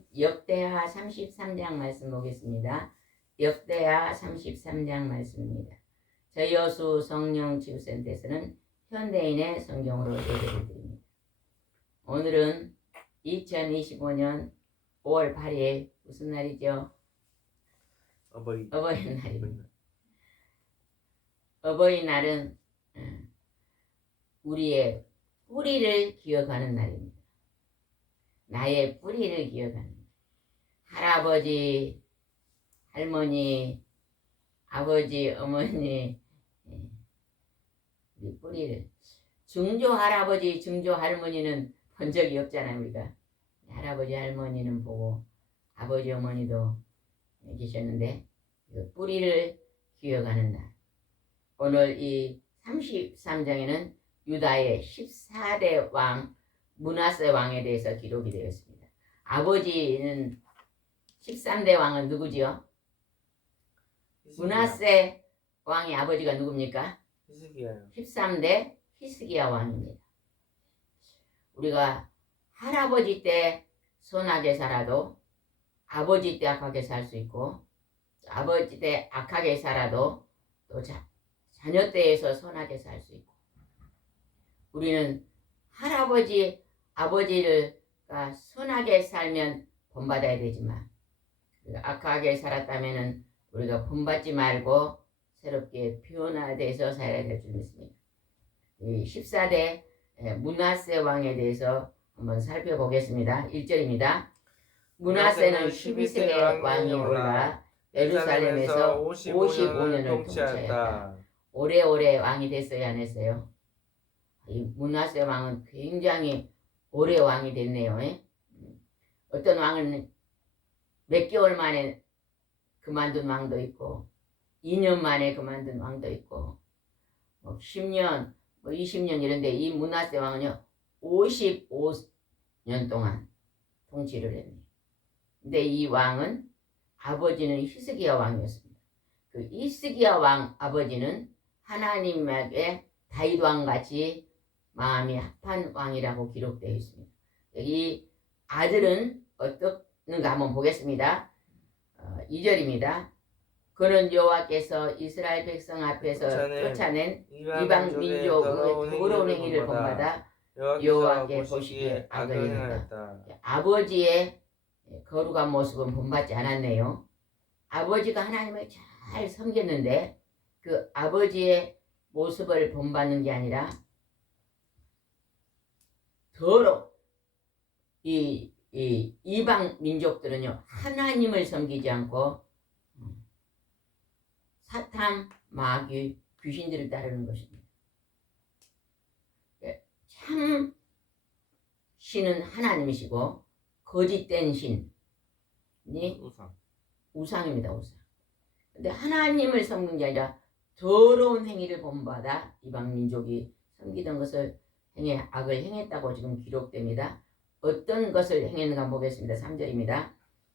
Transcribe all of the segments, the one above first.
오늘은 역대하 33장 말씀 보겠습니다. 역대하 33장 말씀입니다. 저희 여수 성령치유센터에서는 현대인의 성경으로 예배를 드립니다. 오늘은 2025년 5월 8일 무슨 날이죠? 어버이날입니다. 어버이날은 우리의 뿌리를 기억하는 날입니다. 나의 뿌리를 기억하는 할아버지, 할머니, 아버지, 어머니 우리 뿌리를 증조 할아버지, 증조 할머니는 본 적이 없잖아요. 우리가 할아버지, 할머니는 보고 아버지, 어머니도 계셨는데 그 뿌리를 기억하는 날. 오늘 이 33장에는 유다의 14대 왕 므낫세 왕에 대해서 기록이 되어 있습니다. 아버지는 13대 왕은 누구지요? 므낫세 왕의 아버지가 누굽니까? 히스기야요. 13대 히스기야 왕입니다. 우리가 할아버지 때 선하게 살아도 아버지 때 악하게 살 수 있고 아버지 때 악하게 살아도 또 자녀 때에서 선하게 살 수 있고 우리는 할아버지, 아버지가 선하게 살면 본받아야 되지만 악하게 살았다면 우리가 본받지 말고 새롭게 변화돼서 살아야 될 줄 믿습니다. 이 14대 므낫세 왕에 대해서 한번 살펴보겠습니다. 1절입니다. 므낫세는 12세의 왕이 올라 예루살렘에서 55년을 통치하였다. 오래오래 왕이 됐어요, 안 했어요? 이 므낫세 왕은 굉장히 오래 왕이 됐네요. 어떤 왕은 몇 개월 만에 그만둔 왕도 있고 2년 만에 그만둔 왕도 있고 10년, 20년 이런데 이 므낫세 왕은요 55년 동안 통치를 했네요. 근데 이 왕은 아버지는 히스기야 왕이었습니다. 그 히스기야 왕 아버지는 하나님에게 다윗 왕 같이 마음이 합한 왕이라고 기록되어 있습니다. 이 아들은 어떻는가 한번 보겠습니다. 2절입니다. 그는 여호와께서 이스라엘 백성 앞에서 쫓아낸 이방 민족의 더러운 행위를 본받아 여호와께 보시기에 악을 행했다. 아버지의 거룩한 모습은 본받지 않았네요. 아버지가 하나님을 잘 섬겼는데 그 아버지의 모습을 본받는 게 아니라 이 이방 민족들은요 하나님을 섬기지 않고 사탄, 마귀, 귀신들을 따르는 것입니다. 참 신은 하나님이시고 거짓된 신이 우상입니다. 우상. 근데 하나님을 섬기는 게 아니라 더러운 행위를 본받아 이방 민족이 섬기던 것을 악을 행했다고 지금 기록됩니다. 어떤 것을 행했는가 보겠습니다. 3절입니다.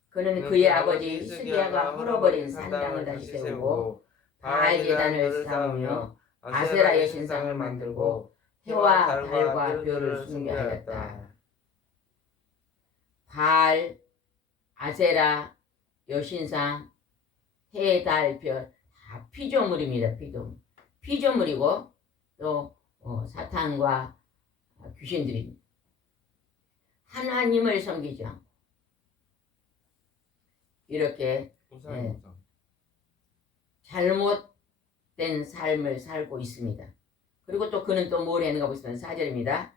그는 그의 아버지 히스기야가 헐어버린 산당을 다시 세우고 바알 제단을 쌓으며 아세라 여신상을 만들고 해와 달과 별을 숭배하였다. 바알, 아세라, 여신상, 해, 달, 별 다 피조물입니다. 피조물이고 또 사탄과 귀신들입니다. 하나님을 섬기지 않고 이렇게 잘못된 삶을 살고 있습니다. 그리고 또 그는 또 뭘 했는가 보시면 4절입니다.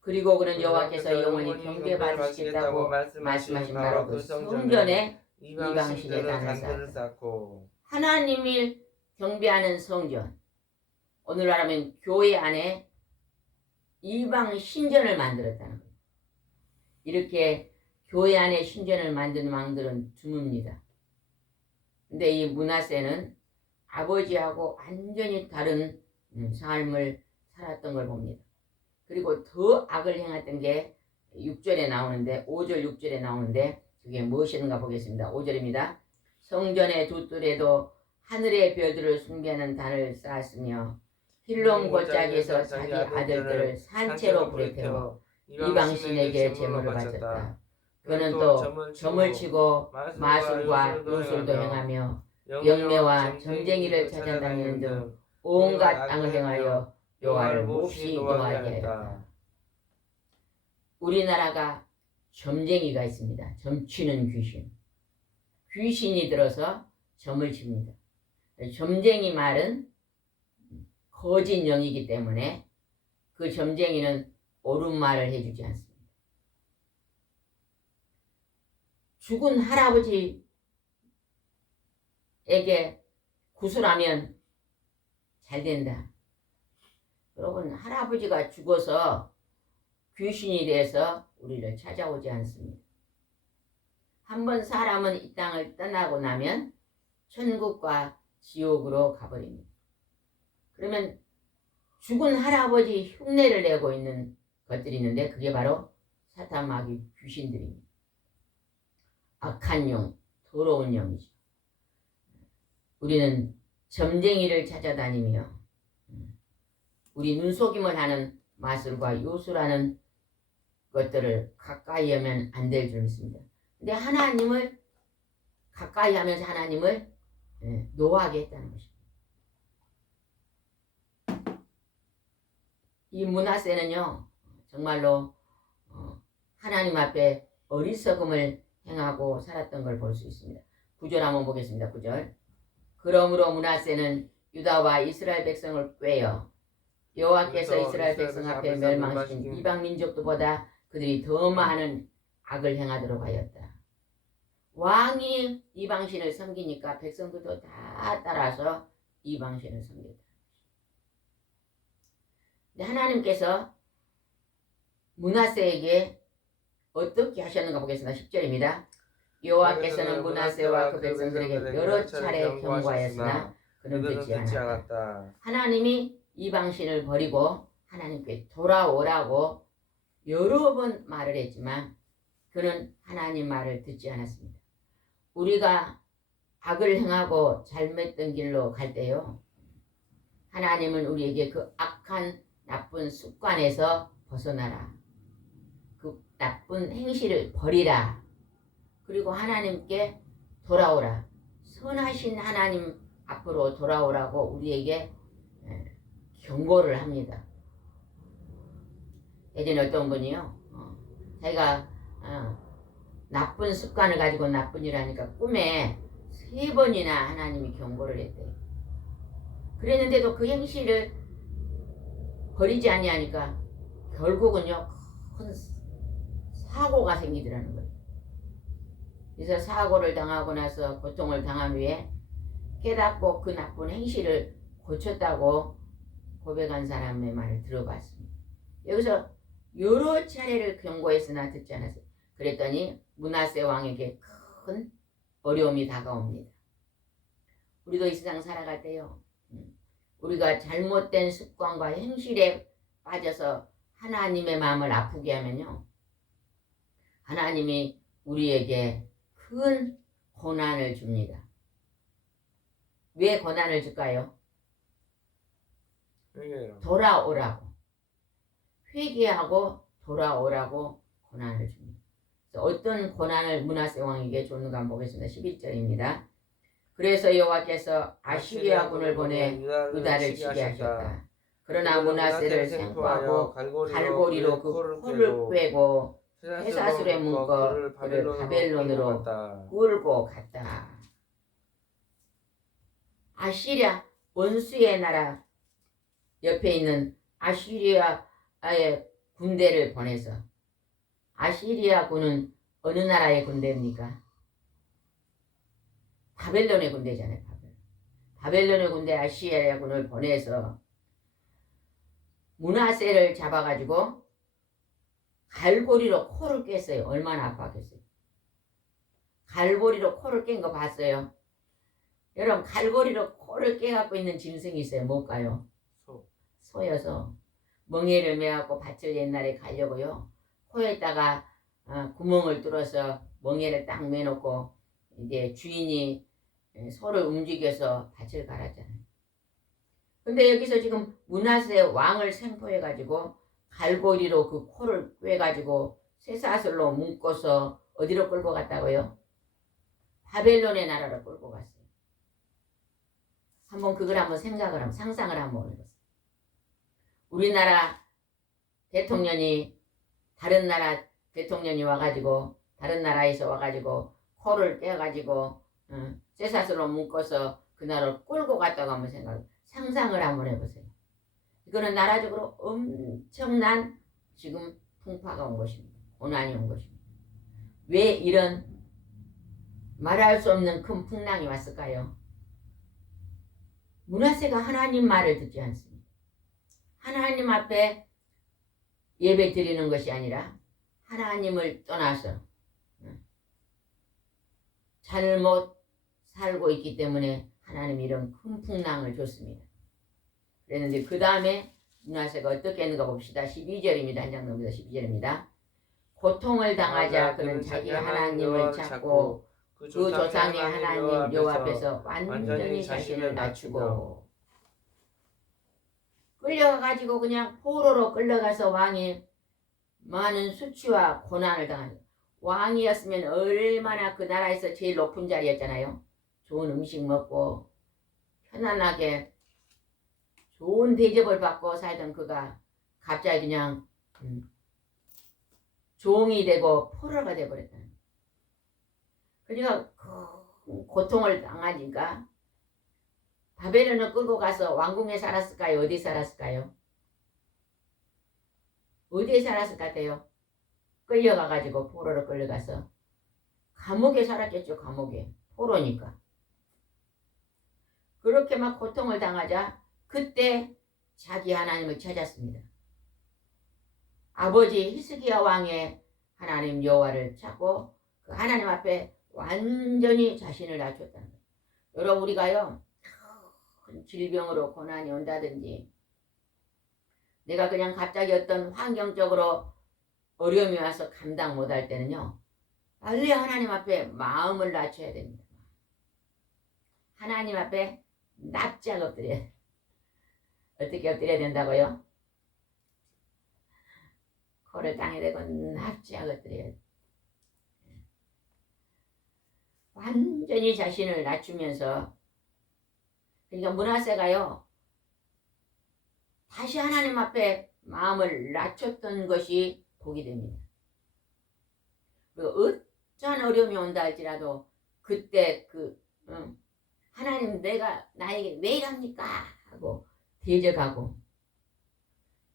그리고 그는 여호와께서 영원히 경배받으시겠다고 말씀하신 바로 그 성전에 이방신의 단을 쌓고 하나님을 경배하는 성전, 오늘 말하면 교회 안에 이방 신전을 만들었다는 거예요. 이렇게 교회 안에 신전을 만든 왕들은 드뭅니다. 근데 이 므낫세는 아버지하고 완전히 다른 삶을 살았던 걸 봅니다. 그리고 더 악을 행했던 게 6절에 나오는데 5절 6절에 나오는데 그게 무엇인가 보겠습니다. 5절입니다. 성전의 두 뜰에도 하늘의 별들을 숭배하는 단을 쌓았으며 힐론 골짜기에서 자기 아들들을 산채로 불에 태워 이방신에게 제물을 바쳤다. 그는 또 점을 치고 마술과 요술도 행하며 영매와 점쟁이를 찾아다니는 등 온갖 땅을 행하여 여호와를 몹시 노하게 하였다. 우리나라가 점쟁이가 있습니다. 점치는 귀신. 귀신이 들어서 점을 칩니다. 점쟁이 말은 거짓 영이기 때문에 그 점쟁이는 옳은 말을 해주지 않습니다. 죽은 할아버지에게 구슬하면 잘 된다. 여러분, 할아버지가 죽어서 귀신이 돼서 우리를 찾아오지 않습니다. 한번 사람은 이 땅을 떠나고 나면 천국과 지옥으로 가버립니다. 그러면 죽은 할아버지 흉내를 내고 있는 것들이 있는데 그게 바로 사탄 마귀 귀신들입니다. 악한 영, 더러운 영이죠. 우리는 점쟁이를 찾아다니며 우리 눈속임을 하는 마술과 요술하는 것들을 가까이 하면 안 될 줄 믿습니다. 근데 하나님을 가까이 하면서 하나님을 노하게 했다는 것입니다. 이 므낫세는요 정말로 하나님 앞에 어리석음을 행하고 살았던 걸 볼 수 있습니다. 9절 한번 보겠습니다. 9절. 그러므로 므낫세는 유다와 이스라엘 백성을 꾀어 여호와께서 이스라엘 백성 앞에 멸망시킨 이방 민족들보다 그들이 더 많은 악을 행하도록 하였다. 왕이 이방신을 섬기니까 백성들도 다 따라서 이방신을 섬겼다. 근데 하나님께서 므낫세에게 어떻게 하셨는가 보겠습니다. 10절입니다. 여호와께서는 므낫세와 그 백성들에게 여러 차례 경고하였으나 그는 듣지 않았다. 하나님이 이방신을 버리고 하나님께 돌아오라고 여러 번 말을 했지만 그는 하나님 말을 듣지 않았습니다. 우리가 악을 행하고 잘못된 길로 갈 때요 하나님은 우리에게 그 악한 나쁜 습관에서 벗어나라. 그 나쁜 행실을 버리라. 그리고 하나님께 돌아오라. 선하신 하나님 앞으로 돌아오라고 우리에게 경고를 합니다. 예전에 어떤 분이요 자기가 나쁜 습관을 가지고 나쁜 일을 하니까 꿈에 3번이나 하나님이 경고를 했대요. 그랬는데도 그 행실을 버리지 아니하니까 결국은요 큰 사고가 생기더라는 거예요. 그래서 사고를 당하고 나서 고통을 당한 후에 깨닫고 그 나쁜 행실을 고쳤다고 고백한 사람의 말을 들어봤습니다. 여기서 여러 차례를 경고했으나 듣지 않았어요. 그랬더니 므낫세 왕에게 큰 어려움이 다가옵니다. 우리도 이 세상 살아갈 때요 우리가 잘못된 습관과 행실에 빠져서 하나님의 마음을 아프게 하면요 하나님이 우리에게 큰 고난을 줍니다. 왜 고난을 줄까요? 돌아오라고 회개하고 돌아오라고 고난을 줍니다. 어떤 고난을 므낫세 왕에게 줬는가 한번 보겠습니다. 11절입니다. 그래서 여호와께서 아시리아군을 보내 유다를 치게 하셨다. 그러나 므낫세를 생포하고 갈고리로 그 코를 꿰고 쇠사슬에 묶어 그를 바벨론으로 끌고 갔다. 아시리아 원수의 나라 옆에 있는 아시리아의 군대를 보내서 아시리아 군은 어느 나라의 군대입니까? 바벨론의 군대잖아요. 바벨론의 군대 아시리아 군을 보내서 므낫세를 잡아가지고 갈고리로 코를 깼어요. 얼마나 아팠겠어요. 갈고리로 코를 깬 거 봤어요? 여러분 갈고리로 코를 깨갖고 있는 짐승이 있어요. 뭘까요? 소여서 멍에를 매갖고 밭을 옛날에 가려고요. 코에다가 구멍을 뚫어서 멍에를 딱 매놓고 이제 주인이 소를 움직여서 밭을 갈았잖아요. 근데 여기서 지금 므낫세 왕을 생포해가지고 갈고리로 그 코를 꿰가지고 쇠사슬로 묶어서 어디로 끌고 갔다고요? 바벨론의 나라로 끌고 갔어요. 한번 그걸 한번 생각을 하면 상상을 한번 해보세요. 우리나라 대통령이 다른 나라 대통령이 와가지고 다른 나라에서 와가지고 코를 떼어가지고 쇠사슬로 묶어서 그 나라를 끌고 갔다고 한번 상상을 한번 해보세요. 이거는 나라적으로 엄청난 지금 풍파가 온 것입니다. 고난이 온 것입니다. 왜 이런 말할 수 없는 큰 풍랑이 왔을까요? 므낫세가 하나님 말을 듣지 않습니다. 하나님 앞에 예배 드리는 것이 아니라 하나님을 떠나서 잘못 살고 있기 때문에 하나님이 이런 큰 풍랑을 줬습니다. 그랬는데 그 다음에 므낫세가 어떻게 했는가 봅시다. 12절입니다. 한 장 넘겨서 12절입니다. 고통을 당하자 그는 자기 하나님을 찾고 그 조상의 하나님 여호와 앞에서 완전히 자신을 낮추고 끌려가가지고 그냥 포로로 끌려가서 왕이 많은 수치와 고난을 당하는 왕이었으면 얼마나 그 나라에서 제일 높은 자리였잖아요. 좋은 음식 먹고 편안하게 좋은 대접을 받고 살던 그가 갑자기 그냥 종이 되고 포로가 되어버렸다. 그러니까 그 고통을 당하니까 바벨론을 끌고 가서 왕궁에 살았을까요? 어디 살았을까요? 어디에 살았을 것 같아요? 끌려가가지고 포로로 끌려가서 감옥에 살았겠죠. 감옥에. 포로니까. 그렇게 막 고통을 당하자 그때 자기 하나님을 찾았습니다. 아버지 히스기야 왕의 하나님 여호와를 찾고 그 하나님 앞에 완전히 자신을 낮췄다는 거예요. 여러분 우리가요 큰 질병으로 고난이 온다든지 내가 그냥 갑자기 어떤 환경적으로 어려움이 와서 감당 못할 때는요 빨리 하나님 앞에 마음을 낮춰야 됩니다. 하나님 앞에 납작 엎드려야 돼요. 어떻게 엎드려야 된다고요? 코를 땅에 대고 납작 엎드려야 돼요. 완전히 자신을 낮추면서 그러니까 므낫세가요 다시 하나님 앞에 마음을 낮췄던 것이 복이 됩니다. 그리고 어떤 어려움이 온다 할지라도 그때 하나님 내가 나에게 왜 이럽니까 하고 대적하고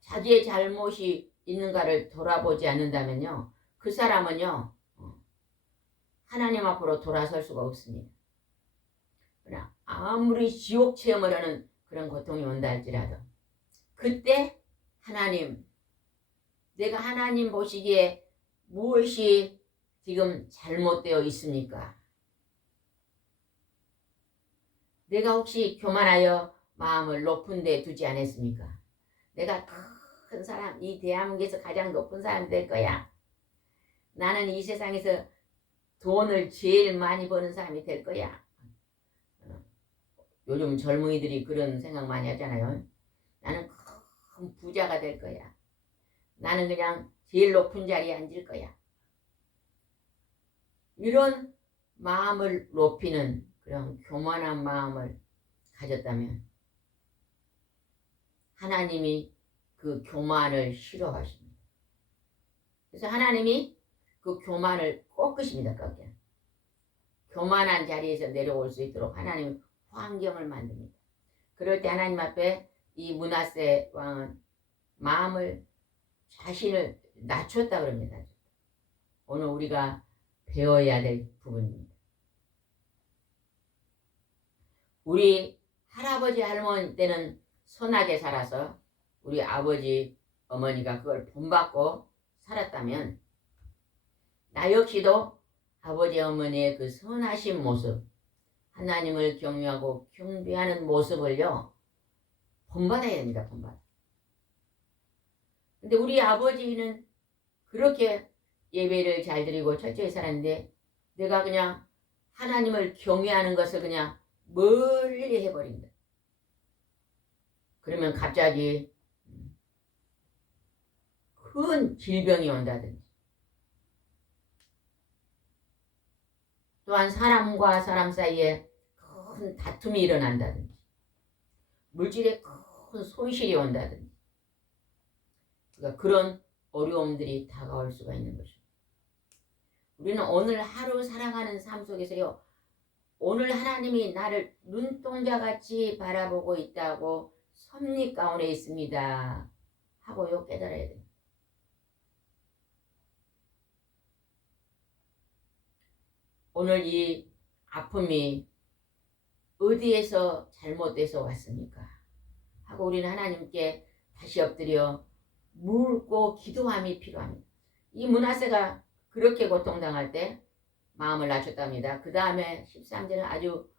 자기의 잘못이 있는가를 돌아보지 않는다면요 그 사람은요 하나님 앞으로 돌아설 수가 없습니다. 그러나 아무리 지옥 체험을 하는 그런 고통이 온다 할지라도 그때 하나님 내가 하나님 보시기에 무엇이 지금 잘못되어 있습니까? 내가 혹시 교만하여 마음을 높은 데 두지 않았습니까? 내가 큰 사람, 이 대한민국에서 가장 높은 사람이 될 거야. 나는 이 세상에서 돈을 제일 많이 버는 사람이 될 거야. 요즘 젊은이들이 그런 생각 많이 하잖아요. 나는 큰 부자가 될 거야. 나는 그냥 제일 높은 자리에 앉을 거야. 이런 마음을 높이는 그런 교만한 마음을 가졌다면 하나님이 그 교만을 싫어하십니다. 그래서 하나님이 그 교만을 꺾으십니다. 꺾여. 교만한 자리에서 내려올 수 있도록 하나님이 환경을 만듭니다. 그럴 때 하나님 앞에 이 므낫세 왕은 마음을 자신을 낮췄다 그럽니다. 오늘 우리가 배워야 될 부분입니다. 우리 할아버지 할머니 때는 선하게 살아서 우리 아버지 어머니가 그걸 본받고 살았다면 나 역시도 아버지 어머니의 그 선하신 모습 하나님을 경외하고 경배하는 모습을요 본받아야 됩니다. 본받아. 근데 우리 아버지는 그렇게 예배를 잘 드리고 철저히 살았는데 내가 그냥 하나님을 경외하는 것을 그냥 멀리 해버린다. 그러면 갑자기 큰 질병이 온다든지 또한 사람과 사람 사이에 큰 다툼이 일어난다든지 물질에 큰 손실이 온다든지 그러니까 그런 어려움들이 다가올 수가 있는 것입니다. 우리는 오늘 하루 살아가는 삶 속에서요. 오늘 하나님이 나를 눈동자같이 바라보고 있다고 섭리 가운데 있습니다. 하고요 깨달아야 돼요. 오늘 이 아픔이 어디에서 잘못돼서 왔습니까? 하고 우리는 하나님께 다시 엎드려 묻고 기도함이 필요합니다. 이 므낫세가 그렇게 고통당할 때 마음을 낮췄답니다. 그 다음에 13절은 아주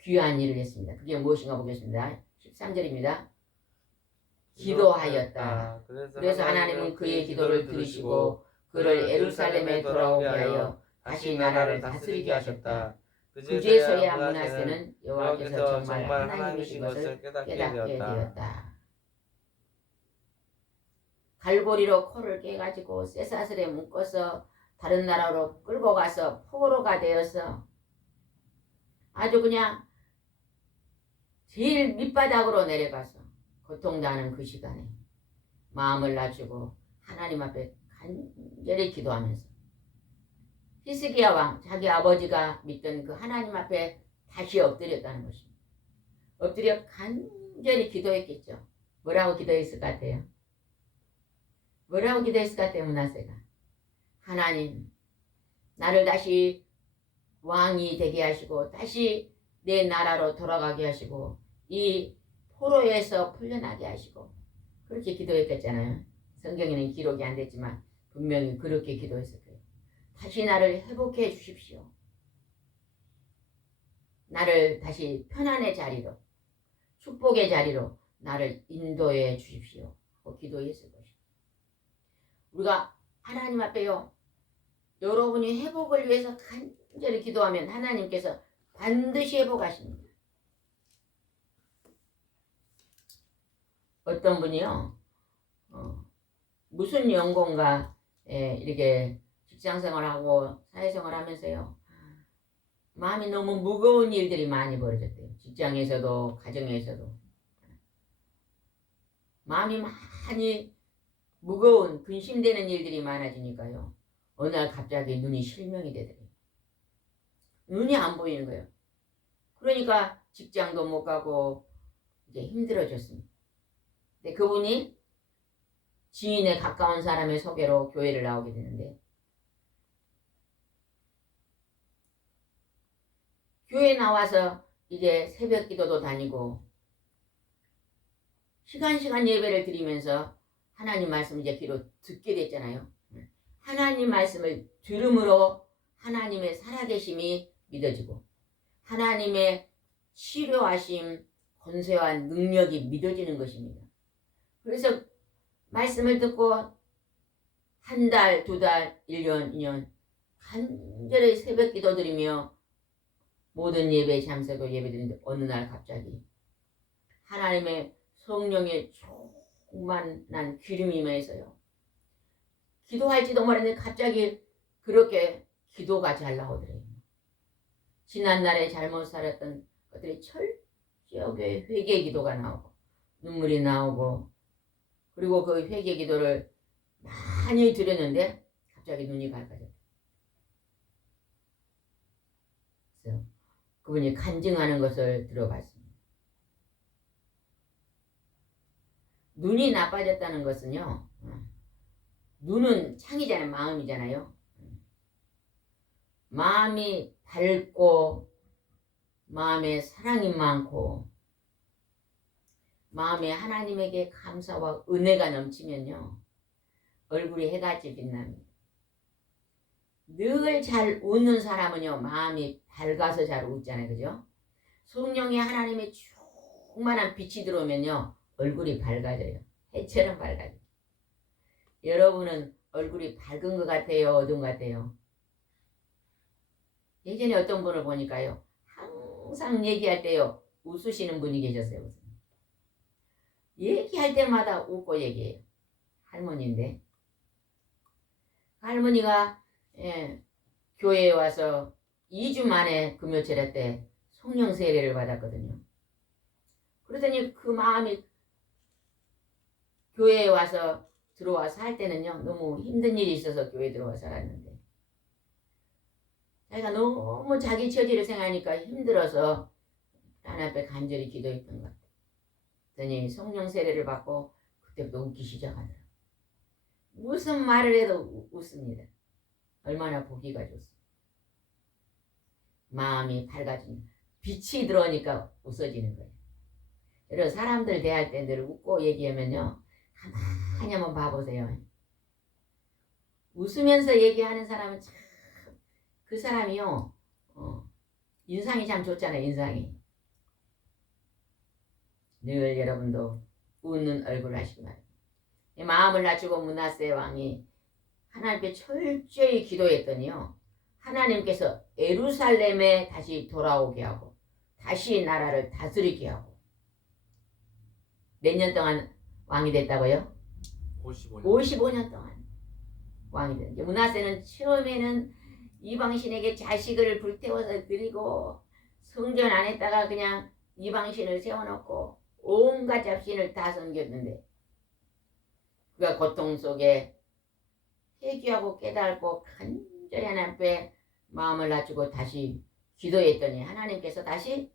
귀한 일을 했습니다. 그게 무엇인가 보겠습니다. 13절입니다. 기도하였다. 그래서 하나님은 그의 기도를 들으시고 그를 예루살렘에 돌아오게 하여 다시 나라를 다스리게 하셨다. 그제서야 므낫세는 여호와께서 정말 하나님이신 것을 깨닫게 되었다. 갈고리로 코를 깨가지고 쇠사슬에 묶어서 다른 나라로 끌고 가서 포로가 되어서 아주 그냥 제일 밑바닥으로 내려가서 고통당하는 그 시간에 마음을 낮추고 하나님 앞에 간절히 기도하면서 히스기야 왕 자기 아버지가 믿던 그 하나님 앞에 다시 엎드렸다는 것입니다. 엎드려 간절히 기도했겠죠. 뭐라고 기도했을 것 같아요? 뭐라고 기도했을 것 같아요? 므낫세가 하나님 나를 다시 왕이 되게 하시고 다시 내 나라로 돌아가게 하시고 이 포로에서 풀려나게 하시고 그렇게 기도했겠잖아요. 성경에는 기록이 안 됐지만 분명히 그렇게 기도했을 거예요. 다시 나를 회복해 주십시오. 나를 다시 편안의 자리로 축복의 자리로 나를 인도해 주십시오. 하고 기도했을 것입니다. 우리가 하나님 앞에요. 여러분이 회복을 위해서 간절히 기도하면 하나님께서 반드시 회복하십니다. 어떤 분이요. 무슨 연공가 이렇게 직장생활하고 사회생활하면서요. 마음이 너무 무거운 일들이 많이 벌어졌대요. 직장에서도 가정에서도. 마음이 많이 무거운 근심되는 일들이 많아지니까요. 어느 날 갑자기 눈이 실명이 되더래요. 눈이 안 보이는 거예요. 그러니까 직장도 못 가고 이제 힘들어졌습니다. 근데 그분이 지인에 가까운 사람의 소개로 교회를 나오게 되는데 교회 나와서 이제 새벽 기도도 다니고 시간 예배를 드리면서 하나님 말씀 이제 귀로 듣게 됐잖아요. 하나님 말씀을 들음으로 하나님의 살아계심이 믿어지고 하나님의 치료하심 권세와 능력이 믿어지는 것입니다. 그래서 말씀을 듣고 한 달, 두 달, 1년, 2년 간절히 새벽 기도 드리며 모든 예배에 참석하고 예배 드리는데 어느 날 갑자기 하나님의 성령의 충만한 기름이 임해서요. 기도할지도 모르는데 갑자기 그렇게 기도가 잘 나오더래요. 지난날에 잘못 살았던 것들이 철저하게 회개 기도가 나오고 눈물이 나오고 그리고 그 회개 기도를 많이 드렸는데 갑자기 눈이 밝아졌어요. 그래서 그분이 간증하는 것을 들어봤습니다. 눈이 나빠졌다는 것은요. 눈은 창이잖아요. 마음이잖아요. 마음이 밝고 마음에 사랑이 많고 마음에 하나님에게 감사와 은혜가 넘치면요. 얼굴이 해같이 빛납니다. 늘 잘 웃는 사람은요. 마음이 밝아서 잘 웃잖아요. 그죠? 성령의 하나님의 충만한 빛이 들어오면요. 얼굴이 밝아져요. 해처럼 밝아져요. 여러분은 얼굴이 밝은 것 같아요? 어두운 것 같아요? 예전에 어떤 분을 보니까요. 항상 얘기할 때요. 웃으시는 분이 계셨어요. 얘기할 때마다 웃고 얘기해요. 할머니인데. 할머니가 교회에 와서 2주 만에 금요철에 때 성령 세례를 받았거든요. 그러더니 그 마음이 교회에 와서 들어와서 할 때는요, 너무 힘든 일이 있어서 교회에 들어와 살았는데, 자기가 너무 자기 처지를 생각하니까 힘들어서 하나님 앞에 간절히 기도했던 것 같아요. 그랬더니 성령 세례를 받고 그때부터 웃기 시작하더라고요. 무슨 말을 해도 웃습니다. 얼마나 보기가 좋습니다. 마음이 밝아지는, 빛이 들어오니까 웃어지는 거예요. 여러분, 사람들 대할 때 늘 웃고 얘기하면요, 가만히 한번 봐보세요. 웃으면서 얘기하는 사람은 참, 그 사람이요, 인상이 참 좋잖아요. 인상이. 늘 여러분도 웃는 얼굴 하시기 바랍니다. 마음을 낮추고 므낫세 왕이 하나님께 철저히 기도했더니요, 하나님께서 예루살렘에 다시 돌아오게 하고 다시 나라를 다스리게 하고. 몇 년 동안 왕이 됐다고요? 55년 동안 왕이 됐는데, 므낫세는 처음에는 이방신에게 자식을 불태워서 드리고 성전 안에다가 그냥 이방신을 세워놓고 온갖 잡신을 다 섬겼는데, 그가 고통 속에 회개하고 깨달고 간절히 하나님 앞에 마음을 낮추고 다시 기도했더니 하나님께서 다시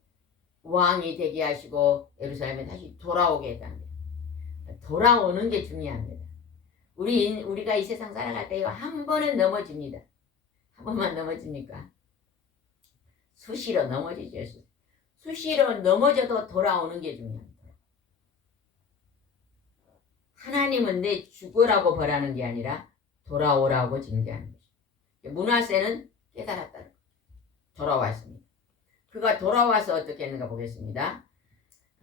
왕이 되게 하시고 예루살렘에 다시 돌아오게 했다는 거예요. 돌아오는 게 중요합니다. 우리가 이 세상 살아갈 때 한 번은 넘어집니다. 한 번만 넘어집니까? 수시로 넘어지죠. 수시로 넘어져도 돌아오는 게 중요합니다. 하나님은 내 죽으라고 벌하는 게 아니라 돌아오라고 징계하는 것이죠. 므낫세는 깨달았다. 돌아왔습니다. 그가 돌아와서 어떻게 했는가 보겠습니다.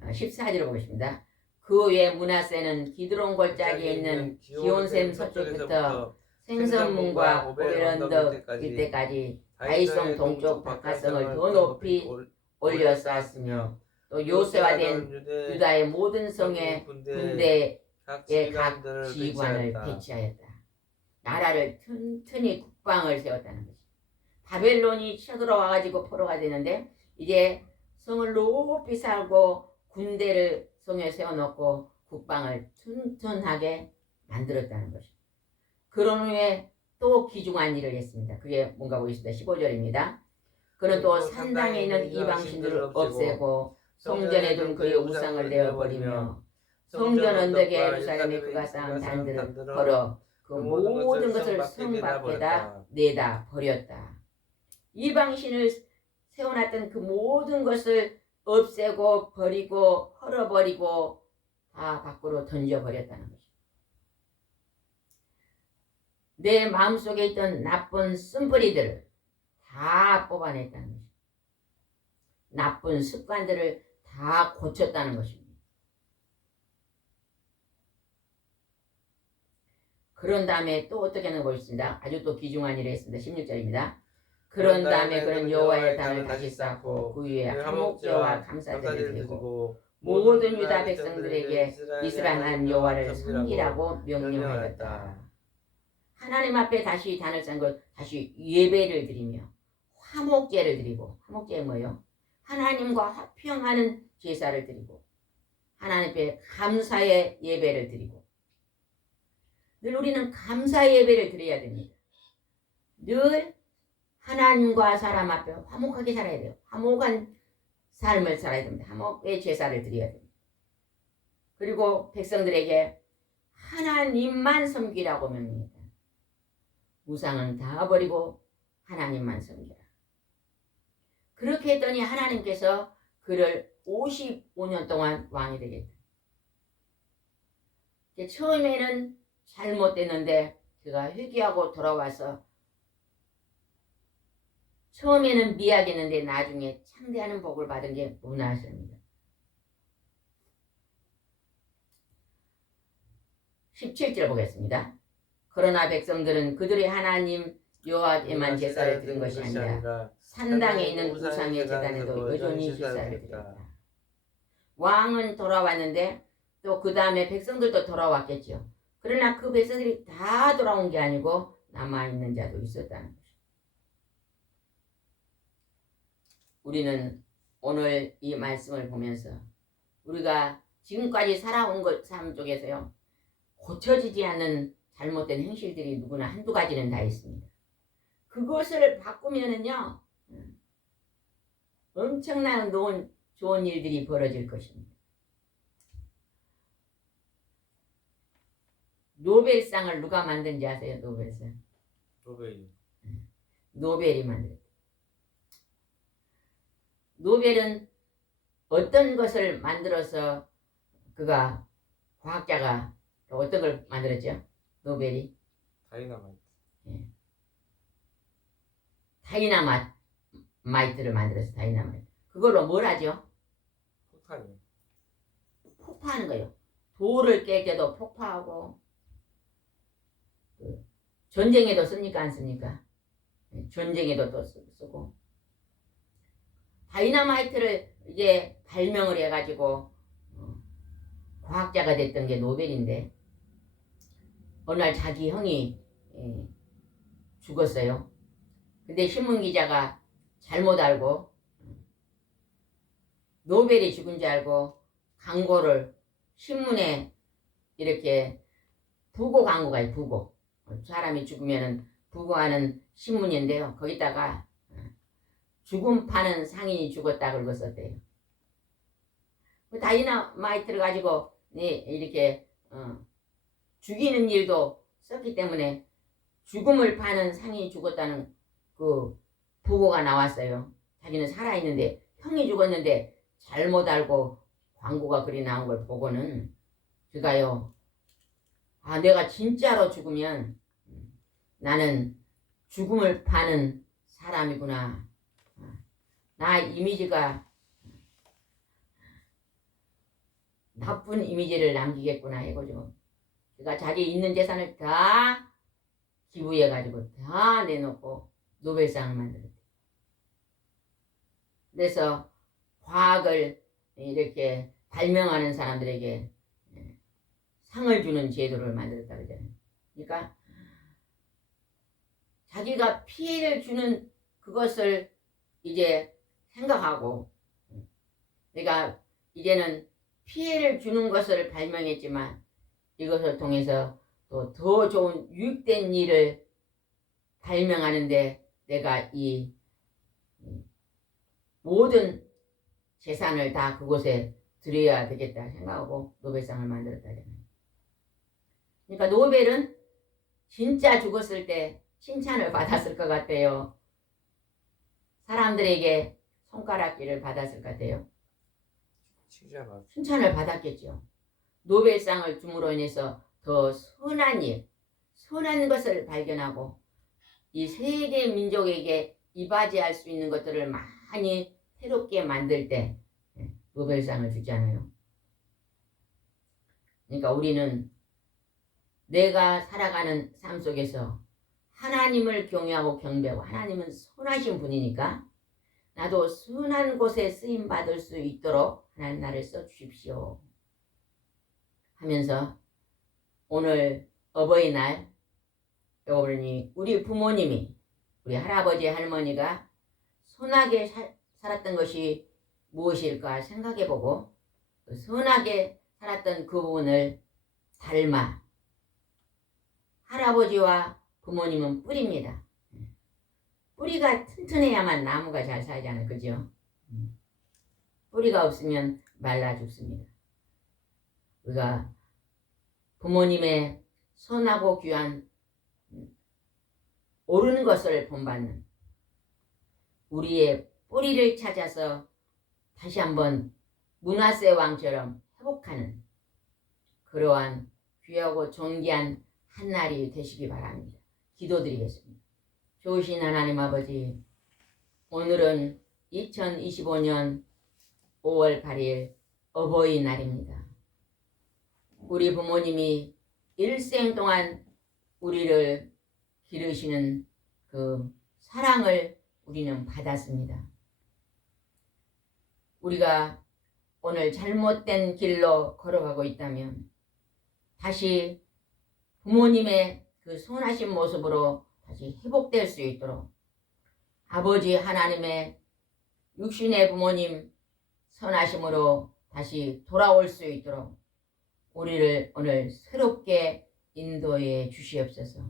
14절을 보겠습니다. 그 후에 므낫세는 기드론 골짜기에 있는 기온샘 서쪽부터 생선문과 오벨 언덕 일대까지 다윗성 동쪽 바깥성을 더 높이 올려 쌓았으며, 또 요새화된 유다의 모든 성의 군대에 각 지휘관을 배치하였다. 나라를 튼튼히 국방을 세웠다는 것이. 바벨론이 쳐들어와가지고 포로가 되는데, 이제 성을 높이 쌓고 군대를 성에 세워놓고 국방을 튼튼하게 만들었다는 것이. 그런 후에 또 귀중한 일을 했습니다. 그게 뭔가 보겠습니다. 15절입니다. 그는 또 산당에 있는 이방신들을 없애고 성전에 둔 그의 우상을 내어버리며 성전 언덕에 예루살렘에 그가 쌓은 단들을 걸어 그 모든 것을 성 밖에다 내다 버렸다. 이방신을 세워놨던 그 모든 것을 없애고 버리고 헐어버리고 다 밖으로 던져버렸다는 것입니다. 내 마음속에 있던 나쁜 쓴뿌리들을 다 뽑아냈다는 것입니다. 나쁜 습관들을 다 고쳤다는 것입니다. 그런 다음에 또 어떻게 하는 거 있습니다. 아주 또 귀중한 일을 했습니다. 16절입니다. 그런 다음에 그는 여호와의 단을 다시 쌓고 그 위에 한목제와 감사제를 드리고 모든 유다 백성들에게 이스라엘 하나님 여호와를 섬기라고 명령하였다. 하나님 앞에 다시 단을 쌓은 것, 다시 예배를 드리며 화목제를 드리고, 화목제는 뭐예요? 하나님과 화평하는 제사를 드리고 하나님 앞에 감사의 예배를 드리고. 늘 우리는 감사의 예배를 드려야 됩니다. 늘 하나님과 사람 앞에 화목하게 살아야 돼요. 화목한 삶을 살아야 됩니다. 화목의 제사를 드려야 됩니다. 그리고 백성들에게 하나님만 섬기라고 명령했다. 우상은 다 버리고 하나님만 섬기라. 그렇게 했더니 하나님께서 그를 55년 동안 왕이 되게 했다. 처음에는 잘못됐는데 그가 회개하고 돌아와서 처음에는 미약했는데 나중에 창대하는 복을 받은 게 므낫세입니다. 17절 보겠습니다. 그러나 백성들은 그들의 하나님 여호와께만 제사를 드린 것이 아니라 산당에 있는 우상의 제단에도 여전히 제사를 드렸다. 왕은 돌아왔는데 또 그 다음에 백성들도 돌아왔겠죠. 그러나 그 백성들이 다 돌아온 게 아니고 남아있는 자도 있었다는 것입니다. 우리는 오늘 이 말씀을 보면서 우리가 지금까지 살아온 삶 쪽에서요, 고쳐지지 않는 잘못된 행실들이 누구나 한두 가지는 다 있습니다. 그것을 바꾸면은요, 엄청난 좋은 일들이 벌어질 것입니다. 노벨상을 누가 만든지 아세요? 노벨상. 노벨이 만들었어요. 노벨은 어떤 것을 만들어서 그가 과학자가 어떤 걸 만들었죠? 노벨이 다이너마이트. 다이너마이트를 만들었어요. 다이너마이트. 그걸로 뭘 하죠? 폭탄이요. 폭파하는 거예요. 돌을 깰 때도 폭파하고, 전쟁에도 씁니까? 안 씁니까? 전쟁에도 또 쓰고. 다이너마이트를 이제 발명을 해가지고 과학자가 됐던 게 노벨인데, 어느 날 자기 형이 죽었어요. 근데 신문기자가 잘못 알고 노벨이 죽은 줄 알고 광고를 신문에 이렇게 부고 광고가 있어요. 부고. 사람이 죽으면 부고하는 신문인데요. 거기다가 죽음 파는 상인이 죽었다 그러고 썼대요. 그 다이너마이트를 가지고 이렇게 죽이는 일도 썼기 때문에 죽음을 파는 상인이 죽었다는 그 보고가 나왔어요. 자기는 살아있는데, 형이 죽었는데 잘못 알고 광고가 그리 나온 걸 보고는 그가요, 아, 내가 진짜로 죽으면 나는 죽음을 파는 사람이구나. 나 이미지가 나쁜 이미지를 남기겠구나 해가지고, 그러니까 자기 있는 재산을 다 기부해가지고 다 내놓고 노벨상을 만들었대요. 그래서 과학을 이렇게 발명하는 사람들에게 상을 주는 제도를 만들었다 그러잖아요. 그러니까 자기가 피해를 주는 그것을 이제 생각하고, 그러니까 이제는 피해를 주는 것을 발명했지만 이것을 통해서 또 더 좋은 유익된 일을 발명하는데 내가 이 모든 재산을 다 그곳에 드려야 되겠다 생각하고 노벨상을 만들었다잖아요. 그러니까 노벨은 진짜 죽었을 때 칭찬을 받았을 것 같아요. 사람들에게 손가락질을 받았을 것 같아요. 칭찬을 받았겠죠. 노벨상을 줌으로 인해서 더 선한 일, 선한 것을 발견하고 이 세계 민족에게 이바지할 수 있는 것들을 많이 새롭게 만들 때 노벨상을 주잖아요. 그러니까 우리는 내가 살아가는 삶 속에서 하나님을 경외하고 경배하고, 하나님은 선하신 분이니까 나도 선한 곳에 쓰임받을 수 있도록 하나님 나를 써주십시오 하면서 오늘 어버이날, 그러니 우리 부모님이, 우리 할아버지 할머니가 선하게 살았던 것이 무엇일까 생각해보고 선하게 살았던 그 부분을 닮아. 할아버지와 부모님은 뿌리입니다. 뿌리가 튼튼해야만 나무가 잘 살잖아요. 그죠? 뿌리가 없으면 말라 죽습니다. 우리가 부모님의 선하고 귀한 옳은 것을 본받는 우리의 뿌리를 찾아서 다시 한번 므낫세 왕처럼 회복하는 그러한 귀하고 존귀한 한날이 되시기 바랍니다. 기도드리겠습니다. 좋으신 하나님 아버지, 오늘은 2025년 5월 8일 어버이날입니다. 우리 부모님이 일생 동안 우리를 기르시는 그 사랑을 우리는 받았습니다. 우리가 오늘 잘못된 길로 걸어가고 있다면 다시 부모님의 그 선하신 모습으로 다시 회복될 수 있도록 아버지 하나님의 육신의 부모님 선하심으로 다시 돌아올 수 있도록 우리를 오늘 새롭게 인도해 주시옵소서.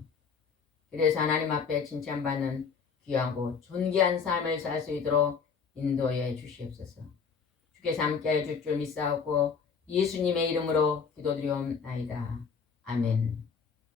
그래서 하나님 앞에 칭찬받는 귀하고 존귀한 삶을 살 수 있도록 인도해 주시옵소서. 주께서 함께해 줄 줄 믿사옵고 예수님의 이름으로 기도드리옵나이다. 아멘.